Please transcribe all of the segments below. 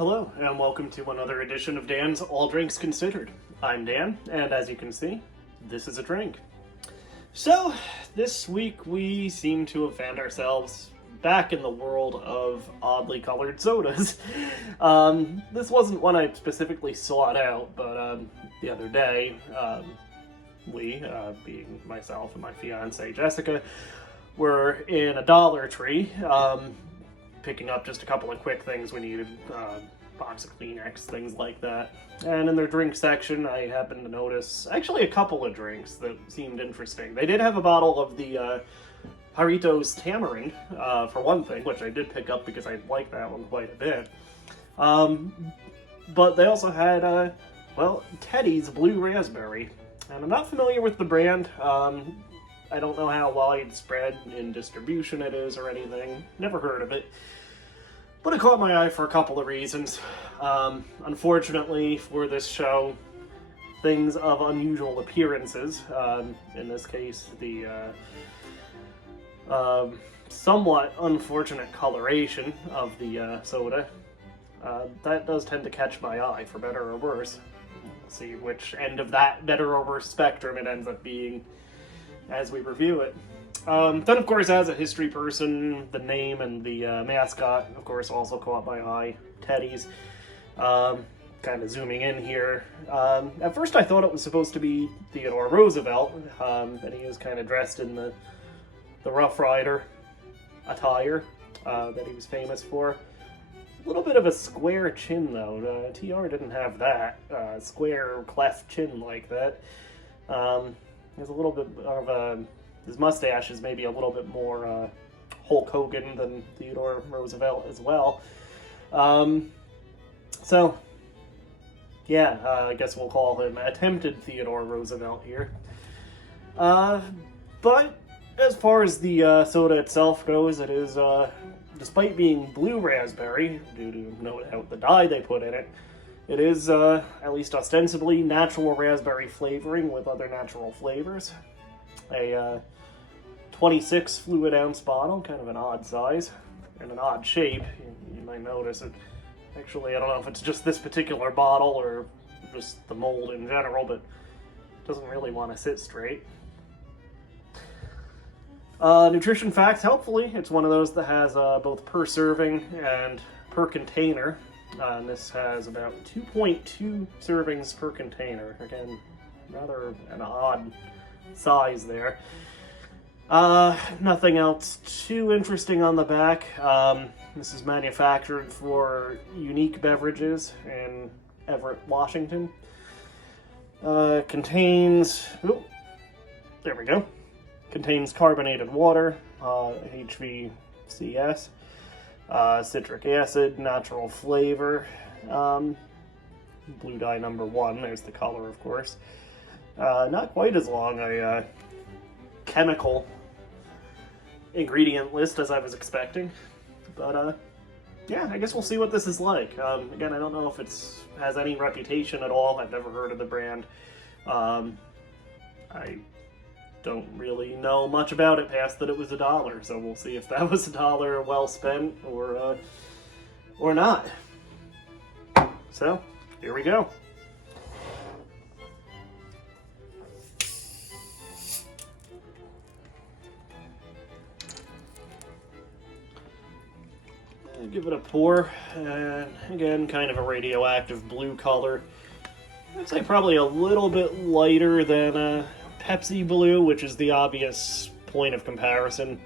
Hello, and welcome to another edition of Dan's All Drinks Considered. I'm Dan, and as you can see, this is a drink. So, this week we seem to have found ourselves back in the world of oddly colored sodas. This wasn't one I specifically sought out, but the other day, we, being myself and my fiancée Jessica, were in a Dollar Tree, picking up just a couple of quick things we needed, box of Kleenex, things like that. And in their drink section, I happened to notice actually a couple of drinks that seemed interesting. They did have a bottle of the Jarritos Tamarind, for one thing, which I did pick up because I like that one quite a bit. But they also had, Teddy's Blue Raspberry. And I'm not familiar with the brand. I don't know how widespread in distribution it is or anything. Never heard of it. But it caught my eye for a couple of reasons. Unfortunately for this show, things of unusual appearances, in this case the somewhat unfortunate coloration of the soda, that does tend to catch my eye, for better or worse. We'll see which end of that better or worse spectrum it ends up being as we review it. Then, of course, as a history person, the name and the mascot, of course, also caught my eye. Teddy's. Kind of zooming in here. At first I thought it was supposed to be Theodore Roosevelt, and he is kind of dressed in the Rough Rider attire that he was famous for. A little bit of a square chin, though. TR didn't have that. Square cleft chin like that. There's a little bit of his mustache is maybe a little bit more Hulk Hogan than Theodore Roosevelt as well. So, yeah, I guess we'll call him attempted Theodore Roosevelt here. But as far as the soda itself goes, it is, despite being blue raspberry, due to no doubt the dye they put in it, it is, at least ostensibly, natural raspberry flavoring with other natural flavors. A 26 fluid ounce bottle, kind of an odd size, and an odd shape. You might notice it. Actually, I don't know if it's just this particular bottle or just the mold in general, but it doesn't really want to sit straight. Nutrition facts, helpfully, it's one of those that has both per serving and per container. And this has about 2.2 servings per container. Again, rather an odd size there. Nothing else too interesting on the back. This is manufactured for Unique Beverages in Everett, Washington. Contains... Oh, there we go. Contains carbonated water, HVCS. Citric acid, natural flavor, blue dye number 1, there's the color of course. Not quite as long a chemical ingredient list as I was expecting, but yeah, I guess we'll see what this is like. Again, I don't know if it has any reputation at all. I've never heard of the brand. I don't really know much about it past that it was $1, so we'll see if that was $1 well spent or not. So, here we go. Give it a pour, and again, kind of a radioactive blue color. I'd say probably a little bit lighter than Pepsi Blue, which is the obvious point of comparison.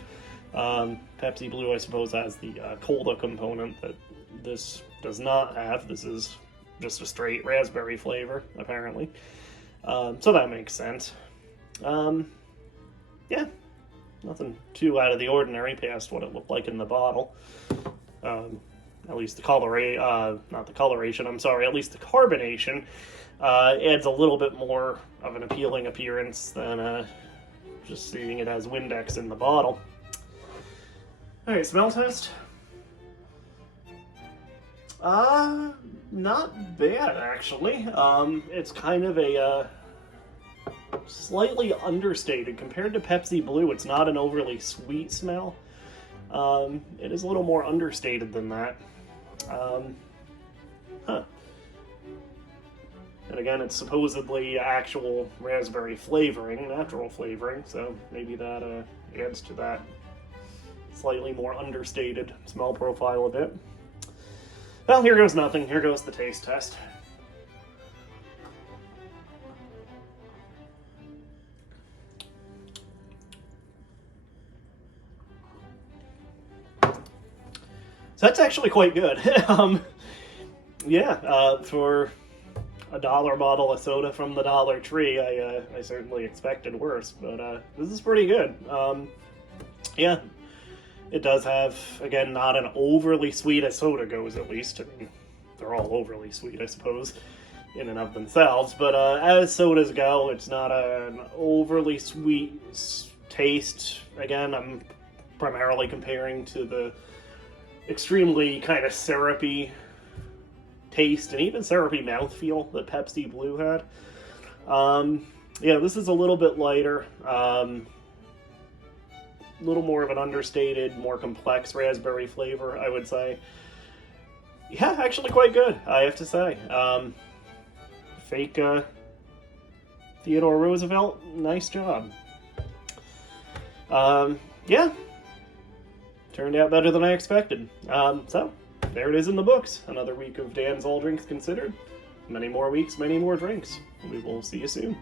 Pepsi Blue, I suppose, has the cola component that this does not have. This is just a straight raspberry flavor, apparently. So that makes sense. Yeah, nothing too out of the ordinary past what it looked like in the bottle. At least the not the coloration, I'm sorry, at least the carbonation adds a little bit more of an appealing appearance than just seeing it as Windex in the bottle. Alright, smell test. Not bad, actually. It's kind of a slightly understated. Compared to Pepsi Blue, it's not an overly sweet smell. It is a little more understated than that. Huh. And again, it's supposedly actual raspberry flavoring, natural flavoring, so maybe that adds to that slightly more understated smell profile a bit. Well, here goes nothing. Here goes the taste test. So that's actually quite good. For a $1 bottle of soda from the Dollar Tree, I certainly expected worse, but this is pretty good. Yeah, it does have, again, not an overly sweet as soda goes, at least. I mean, they're all overly sweet, I suppose, in and of themselves, but as sodas go, it's not an overly sweet taste. Again, I'm primarily comparing to the extremely kind of syrupy taste and even syrupy mouthfeel that Pepsi Blue had. Yeah, this is a little bit lighter, a little more of an understated, more complex raspberry flavor, I would say. Yeah, actually quite good, I have to say. Fake Theodore Roosevelt, nice job. Yeah, turned out better than I expected. So, there it is in the books. Another week of Dan's All Drinks Considered. Many more weeks, many more drinks. We will see you soon.